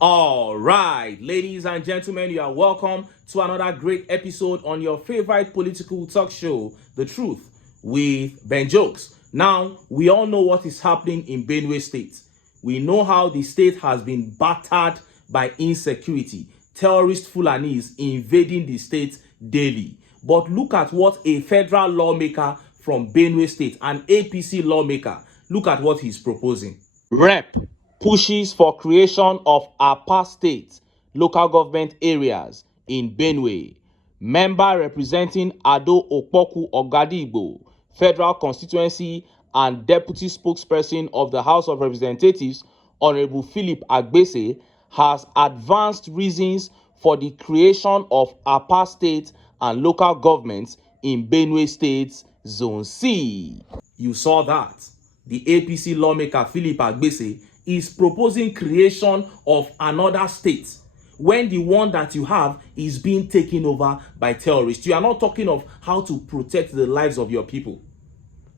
All right, ladies and gentlemen, you are welcome to another great episode on your favorite political talk show, The Truth with Ben Jokes. Now, we all know what is happening in Benue State. We know how the state has been battered by insecurity, terrorist Fulanis invading the state daily. But look at what a federal lawmaker from Benue State, an APC lawmaker, look at what he's proposing. Rep pushes for creation of APA state local government areas in Benue. Member representing Ado Okpoku Ogadigbo Federal Constituency and Deputy Spokesperson of the House of Representatives, Honorable Philip Agbese, has advanced reasons for the creation of APA state and local governments in Benue State's Zone C. You saw that. The APC lawmaker Philip Agbese is proposing creation of another state when the one that you have is being taken over by terrorists. You are not talking of how to protect the lives of your people.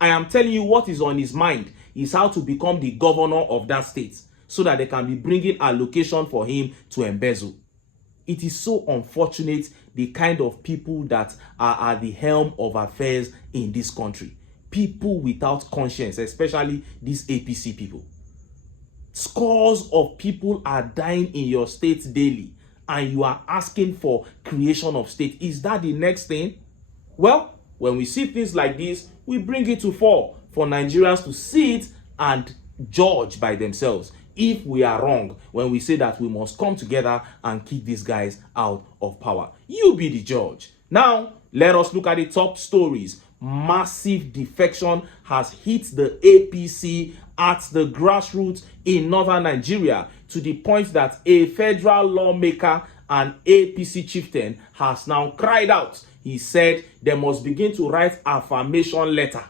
I am telling you what is on his mind is how to become the governor of that state so that they can be bringing allocation for him to embezzle. It is so unfortunate the kind of people that are at the helm of affairs in this country. People without conscience, especially these APC people. Scores of people are dying in your state daily, and you are asking for creation of state. Is that the next thing? Well, when we see things like this, we bring it to fore for Nigerians to see it and judge by themselves if we are wrong when we say that we must come together and kick these guys out of power. You be the judge. Now, let us look at the top stories. Massive defection has hit the APC at the grassroots in northern Nigeria to the point that a federal lawmaker and APC chieftain has now cried out. He said they must begin to write affirmation letter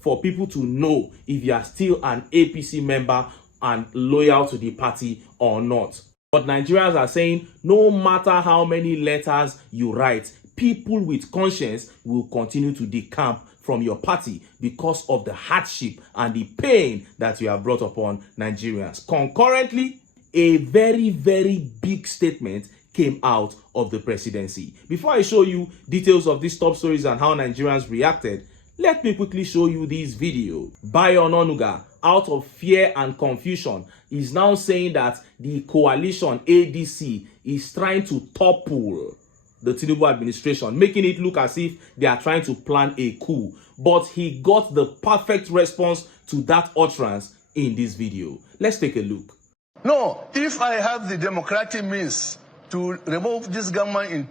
for people to know if you are still an APC member and loyal to the party or not. But Nigerians are saying no matter how many letters you write, people with conscience will continue to decamp from your party because of the hardship and the pain that you have brought upon Nigerians. Concurrently, a very, very big statement came out of the presidency. Before I show you details of these top stories and how Nigerians reacted, let me quickly show you this video. Bayo Onanuga, out of fear and confusion, is now saying that the coalition ADC is trying to topple the Tinubu administration, making it look as if they are trying to plan a coup. But he got the perfect response to that utterance in this video. Let's take a look. No, if I have the democratic means to remove this government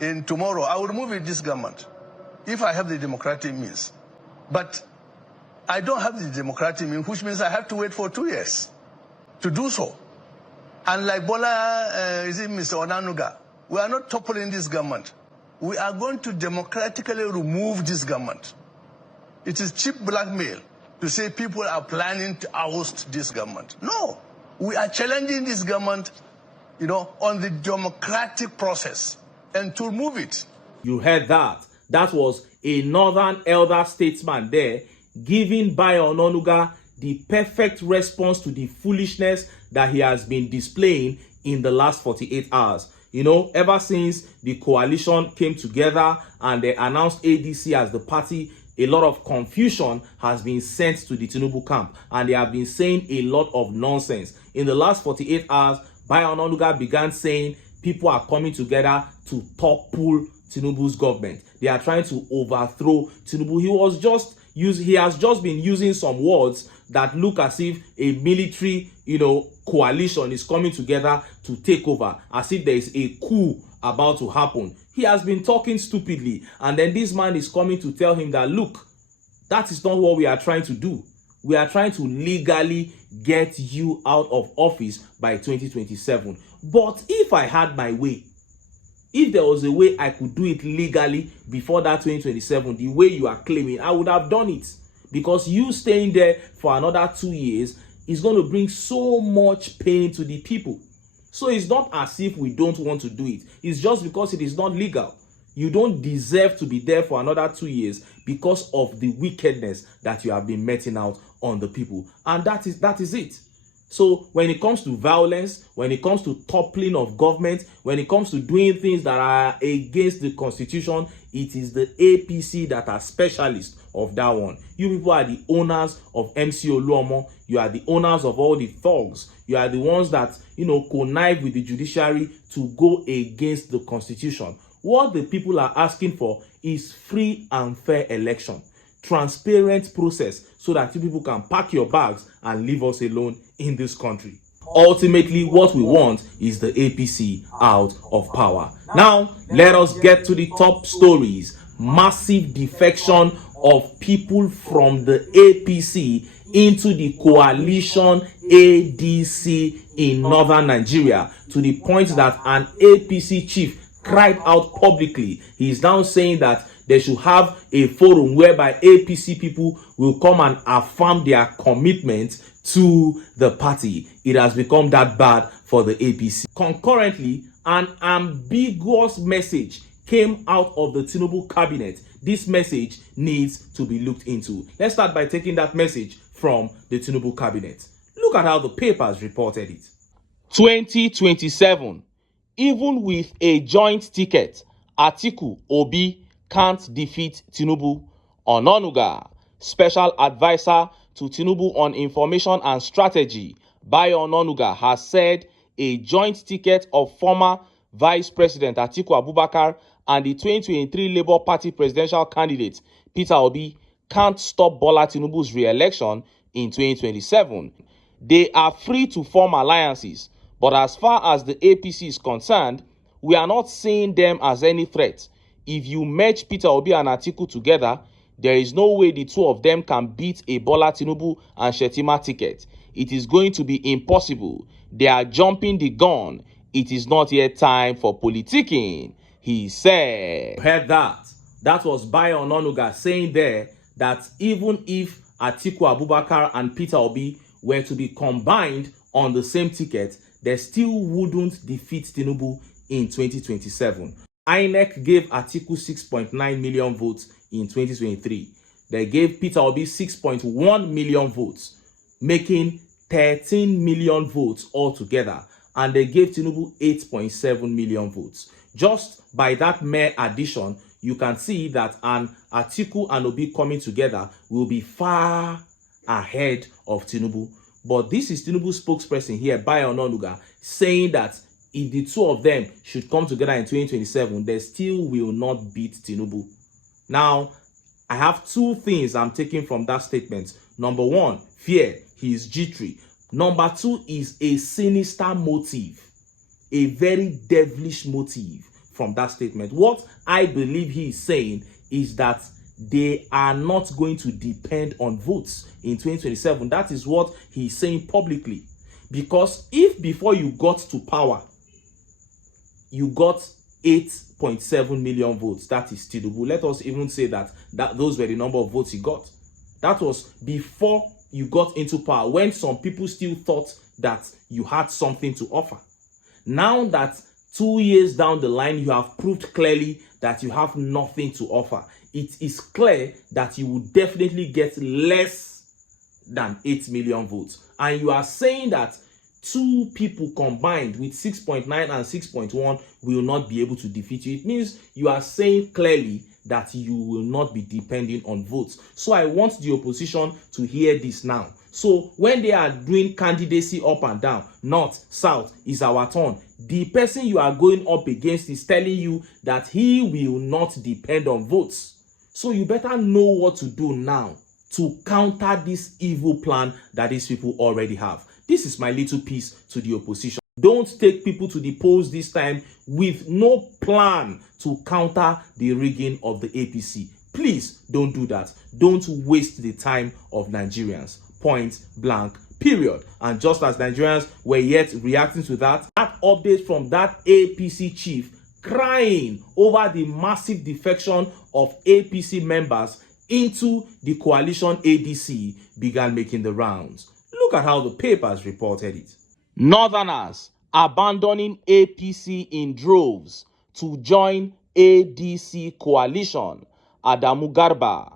in tomorrow, I will remove this government. If I have the democratic means. But I don't have the democratic means, which means I have to wait for 2 years to do so. And like Bola, is it Mr. Onanuga? We are not toppling this government. We are going to democratically remove this government. It is cheap blackmail to say people are planning to oust this government. No, we are challenging this government, on the democratic process and to remove it. You heard that. That was a northern elder statesman there giving Bayo Onanuga the perfect response to the foolishness that he has been displaying in the last 48 hours. Ever since the coalition came together and they announced ADC as the party, a lot of confusion has been sent to the Tinubu camp, and they have been saying a lot of nonsense. In the last 48 hours, Bayo Onanuga began saying people are coming together to topple Tinubu's government. They are trying to overthrow Tinubu. He has just been using some words that look as if a military, coalition is coming together to take over, as if there is a coup about to happen. He has been talking stupidly, and then this man is coming to tell him that, look, that is not what we are trying to do. We are trying to legally get you out of office by 2027. But if I had my way, if there was a way I could do it legally before that 2027, the way you are claiming, I would have done it. Because you staying there for another 2 years is going to bring so much pain to the people. So it's not as if we don't want to do it. It's just because it is not legal. You don't deserve to be there for another 2 years because of the wickedness that you have been meting out on the people. And that is it. So when it comes to violence, when it comes to toppling of government, when it comes to doing things that are against the constitution, it is the APC that are specialists of that one. You people are the owners of MC Oluomo. You are the owners of all the thugs. You are the ones that, connive with the judiciary to go against the constitution. What the people are asking for is free and fair election, transparent process, so that you people can pack your bags and leave us alone in this country. Ultimately, what we want is the APC out of power. Now, let us get to the top stories. Massive defection of people from the APC into the coalition ADC in northern Nigeria, to the point that an APC chief cried out publicly. He is now saying that they should have a forum whereby APC people will come and affirm their commitment to the party. It has become that bad for the APC. Concurrently, an ambiguous message came out of the Tinubu cabinet. This message needs to be looked into. Let's start by taking that message from the Tinubu cabinet. Look at how the papers reported it. 2027. Even with a joint ticket, Atiku Obi can't defeat Tinubu. Ononuga, special advisor to Tinubu on information and strategy, Bayo Ononuga, has said a joint ticket of former Vice President Atiku Abubakar and the 2023 Labour Party presidential candidate Peter Obi can't stop Bola Tinubu's re-election in 2027. They are free to form alliances, but as far as the APC is concerned, we are not seeing them as any threat. If you merge Peter Obi and Atiku together, there is no way the two of them can beat a Bola Tinubu and Shettima ticket. It is going to be impossible. They are jumping the gun. It is not yet time for politicking, he said. Heard that? That was Bayo Ononuga saying there that even if Atiku Abubakar and Peter Obi were to be combined on the same ticket, they still wouldn't defeat Tinubu in 2027. INEC gave Atiku 6.9 million votes in 2023. They gave Peter Obi 6.1 million votes, making 13 million votes altogether. And they gave Tinubu 8.7 million votes. Just by that mere addition, you can see that an Atiku and Obi coming together will be far ahead of Tinubu. But this is Tinubu's spokesperson here, Bayo Ononuga, saying that if the two of them should come together in 2027, they still will not beat Tinubu. Now, I have two things I'm taking from that statement. Number one, fear. He is jittery. Number two is a sinister motive, a very devilish motive from that statement. What I believe he is saying is that they are not going to depend on votes in 2027. That is what he's saying publicly. Because if before you got to power, you got 8.7 million votes, that is Tinubu. Let us even say that those were the number of votes he got. That was before you got into power, when some people still thought that you had something to offer. Now that 2 years down the line, you have proved clearly that you have nothing to offer. It is clear that you will definitely get less than 8 million votes. And you are saying that two people combined with 6.9 and 6.1 will not be able to defeat you. It means you are saying clearly that you will not be depending on votes. So I want the opposition to hear this now. So when they are doing candidacy up and down, north, south, is our turn, the person you are going up against is telling you that he will not depend on votes. So you better know what to do now to counter this evil plan that these people already have. This is my little piece to the opposition. Don't take people to the polls this time with no plan to counter the rigging of the APC. Please don't do that. Don't waste the time of Nigerians. Point blank, period. And just as Nigerians were yet reacting to that update from that APC chief crying over the massive defection of APC members into the coalition ADC began making the rounds. Look at how the papers reported it. Northerners abandoning APC in droves to join ADC coalition. Adamu Garba,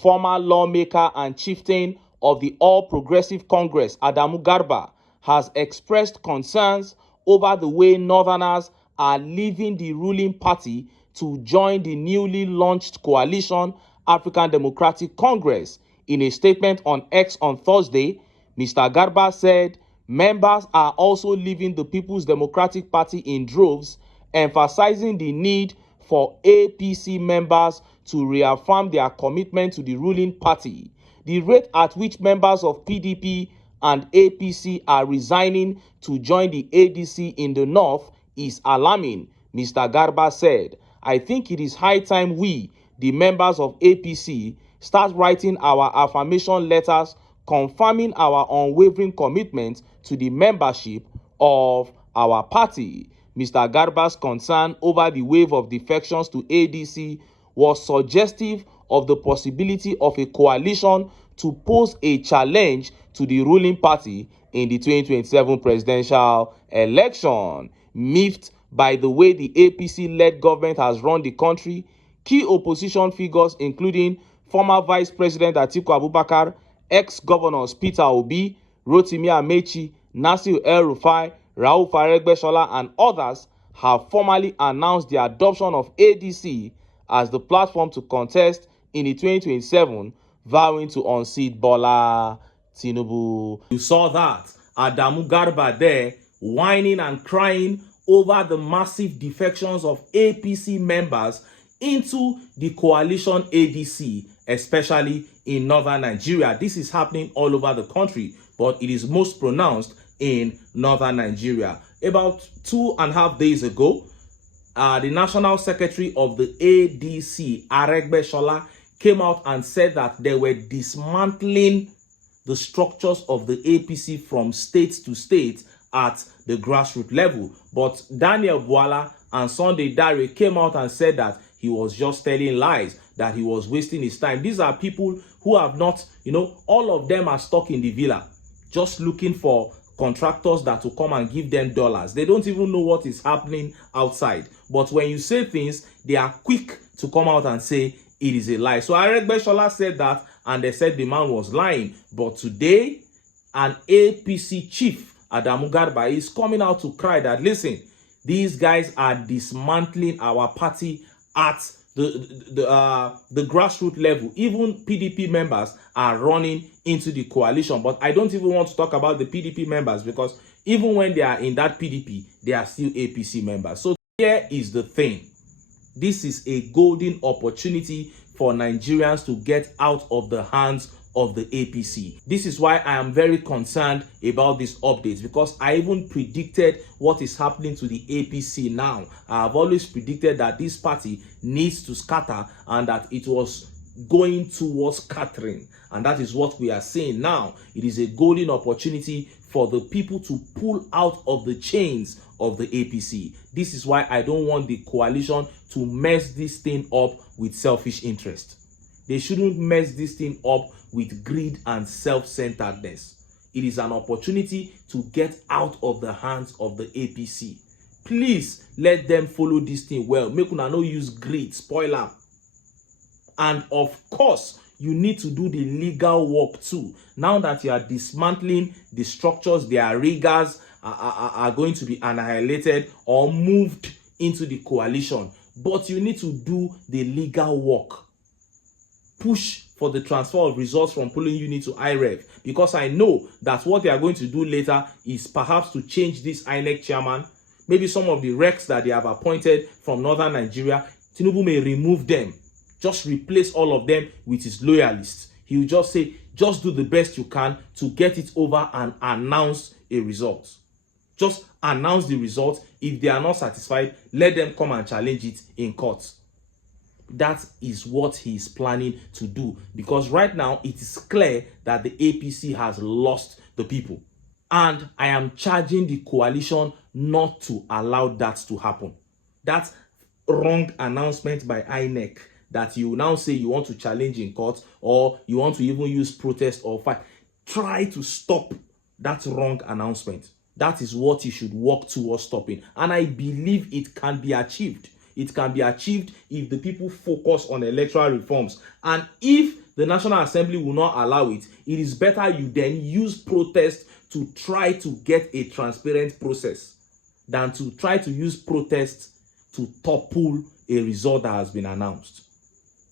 former lawmaker and chieftain of the All Progressive Congress, Adamu Garba, has expressed concerns over the way Northerners are leaving the ruling party to join the newly launched coalition African Democratic Congress. In a statement on X on Thursday, Mr. Garba said members are also leaving the People's Democratic Party in droves, emphasizing the need for APC members to reaffirm their commitment to the ruling party. The rate at which members of PDP and APC are resigning to join the ADC in the north is alarming, Mr. Garba said. I think it is high time we, the members of APC, start writing our affirmation letters confirming our unwavering commitment to the membership of our party. Mr. Garba's concern over the wave of defections to ADC was suggestive of the possibility of a coalition to pose a challenge to the ruling party in the 2027 presidential election. Miffed by the way the APC-led government has run the country, key opposition figures including former Vice President Atiku Abubakar, ex-governors Peter Obi, Rotimi Amechi, Nasir El-Rufai, Rauf Aregbesola, and others have formally announced the adoption of ADC as the platform to contest in the 2027, vowing to unseat Bola Tinubu. You saw that Adamu Garba there whining and crying over the massive defections of APC members into the coalition ADC, especially in northern Nigeria. This is happening all over the country, but it is most pronounced in northern Nigeria. About 2.5 days ago, the National Secretary of the ADC, Aregbesola, came out and said that they were dismantling the structures of the APC from state to state at the grassroots level. But Daniel Bwala and Sunday Dare came out and said that he was just telling lies, that he was wasting his time. These are people who have not, all of them are stuck in the villa, just looking for contractors that will come and give them dollars. They don't even know what is happening outside. But when you say things, they are quick to come out and say it is a lie. So Aregbesola said that, and they said the man was lying. But today, an APC chief, Adamu Garba, is coming out to cry that, listen, these guys are dismantling our party at the grassroots level. Even PDP members are running into the coalition. But I don't even want to talk about the PDP members, because even when they are in that PDP, they are still APC members. So here is the thing. This is a golden opportunity for Nigerians to get out of the hands of the APC. This is why I am very concerned about these updates, because I even predicted what is happening to the APC now. I have always predicted that this party needs to scatter and that it was going towards scattering. And that is what we are seeing now. It is a golden opportunity for the people to pull out of the chains of the APC. This is why I don't want the coalition to mess this thing up with selfish interest. They shouldn't mess this thing up with greed and self-centeredness. It is an opportunity to get out of the hands of the APC. Please let them follow this thing well. Make una no use greed, spoil am. And of course, you need to do the legal work too. Now that you are dismantling the structures, their riggers are going to be annihilated or moved into the coalition. But you need to do the legal work. Push for the transfer of results from polling unit to IREV, because I know that what they are going to do later is perhaps to change this INEC chairman. Maybe some of the recs that they have appointed from northern Nigeria, Tinubu may remove them, just replace all of them with his loyalists. He will just say, just do the best you can to get it over and announce a result. Just announce the result. If they are not satisfied, let them come and challenge it in court. That is what he is planning to do, because right now it is clear that the APC has lost the people. And I am charging the coalition not to allow that to happen. That wrong announcement by INEC that you now say you want to challenge in court, or you want to even use protest or fight. Try to stop that wrong announcement. That is what you should work towards stopping. And I believe it can be achieved. It can be achieved if the people focus on electoral reforms. And if the National Assembly will not allow it, it is better you then use protest to try to get a transparent process than to try to use protests to topple a result that has been announced.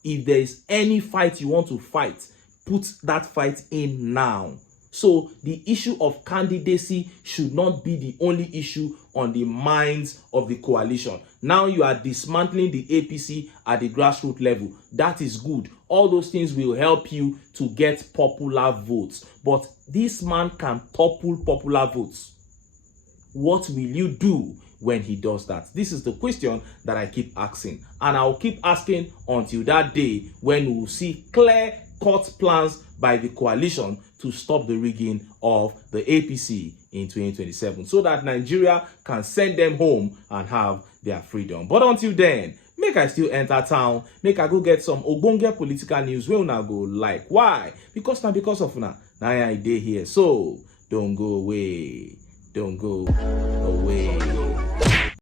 If there is any fight you want to fight, put that fight in now. So the issue of candidacy should not be the only issue on the minds of the coalition. Now you are dismantling the APC at the grassroots level. That is good. All those things will help you to get popular votes. But this man can topple popular votes. What will you do when he does that? This is the question that I keep asking. And I'll keep asking until that day when we will see clear-cut plans by the coalition to stop the rigging of the APC in 2027 so that Nigeria can send them home and have their freedom. But until then, make I still enter town, make I go get some ogbonge political news where una go like. Why? Because now because of una, now I dey here. So don't go away. Don't go away.